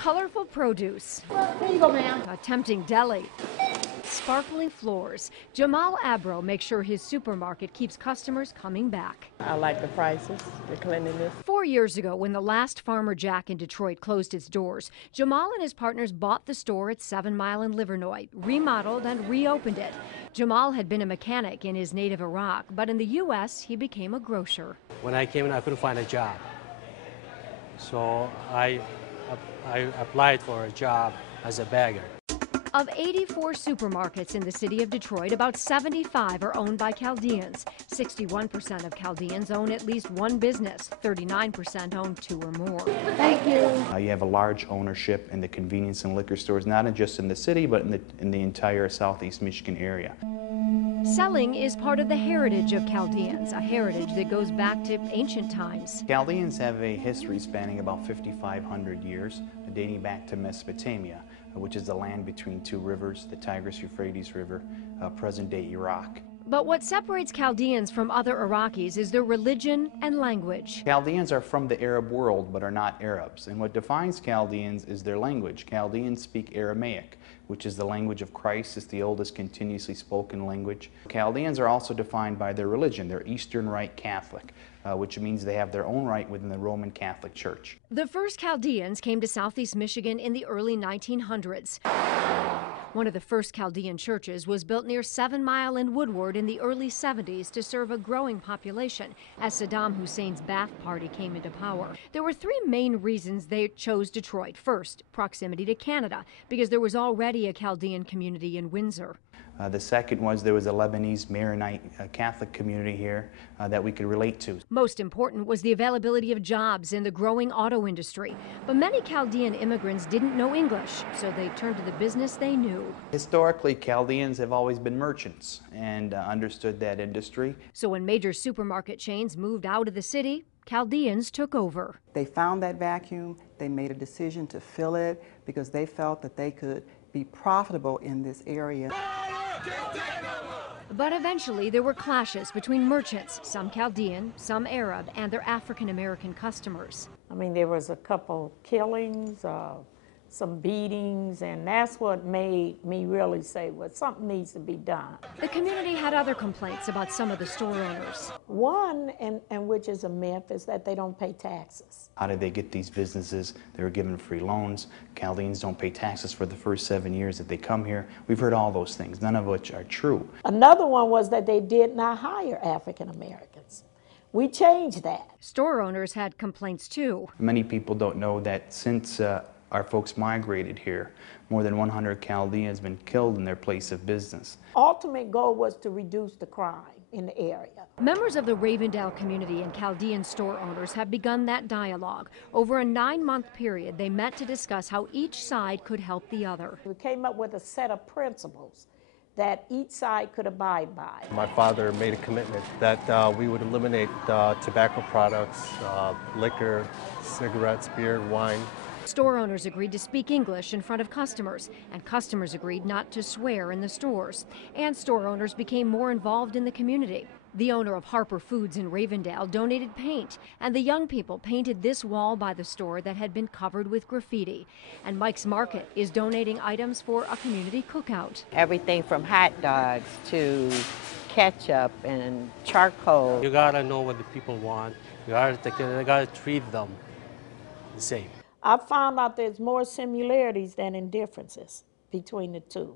Colorful produce. Here you go, ma'am. A tempting deli. Sparkling floors. Jamal Abro makes sure his supermarket keeps customers coming back. I like the prices, the cleanliness. 4 years ago, when the last Farmer Jack in Detroit closed its doors, Jamal and his partners bought the store at 7 Mile in Livernois, remodeled and reopened it. Jamal had been a mechanic in his native Iraq, but in the U.S., he became a grocer. When I came in, I couldn't find a job. So I applied for a job as a bagger. Of 84 supermarkets in the city of Detroit, about 75 are owned by Chaldeans. 61% of Chaldeans own at least one business. 39% own 2 or more. Thank you. You have a large ownership in the convenience and liquor stores, not just in the city, but in the entire southeast Michigan area. Selling is part of the heritage of Chaldeans, a heritage that goes back to ancient times. Chaldeans have a history spanning about 5,500 years, dating back to Mesopotamia, which is the land between 2 rivers, the Tigris-Euphrates River, present-day Iraq. But what separates Chaldeans from other Iraqis is their religion and language. Chaldeans are from the Arab world, but are not Arabs. And what defines Chaldeans is their language. Chaldeans speak Aramaic, which is the language of Christ. It's the oldest continuously spoken language. Chaldeans are also defined by their religion. They're Eastern Rite Catholic, which means they have their own rite within the Roman Catholic Church. The first Chaldeans came to southeast Michigan in the early 1900s. One of the first Chaldean churches was built near 7 Mile in Woodward in the early 70s to serve a growing population as Saddam Hussein's Ba'ath Party came into power. There were 3 main reasons they chose Detroit. First, proximity to Canada, because there was already a Chaldean community in Windsor. The second was there was a Lebanese Maronite Catholic community here that we could relate to. Most important was the availability of jobs in the growing auto industry. But many Chaldean immigrants didn't know English, so they turned to the business they knew. Historically, Chaldeans have always been merchants and understood that industry. So when major supermarket chains moved out of the city, Chaldeans took over. They found that vacuum. They made a decision to fill it because they felt that they could be profitable in this area. But eventually there were clashes between merchants, some Chaldean, some Arab, and their African-American customers. I mean, there was a couple killings, some beatings, and that's what made me really say, well, something needs to be done. The community had other complaints about some of the store owners. One, and which is a myth, is that they don't pay taxes. How did they get these businesses? They were given free loans. Chaldeans don't pay taxes for the first 7 years that they come here. We've heard all those things, none of which are true. Another one was that they did not hire African Americans. We changed that. Store owners had complaints too. Many people don't know that since our folks migrated here, more than 100 Chaldeans have been killed in their place of business. Ultimate goal was to reduce the crime in the area. Members of the Ravendale community and Chaldean store owners have begun that dialogue. Over a 9-month period, they met to discuss how each side could help the other. We came up with a set of principles that each side could abide by. My father made a commitment that we would eliminate tobacco products, liquor, cigarettes, beer, wine. Store owners agreed to speak English in front of customers, and customers agreed not to swear in the stores. And store owners became more involved in the community. The owner of Harper Foods in Ravendale donated paint, and the young people painted this wall by the store that had been covered with graffiti. And Mike's Market is donating items for a community cookout. Everything from hot dogs to ketchup and charcoal. You gotta know what the people want. You gotta treat them the same. I found out there's more similarities than differences between the two.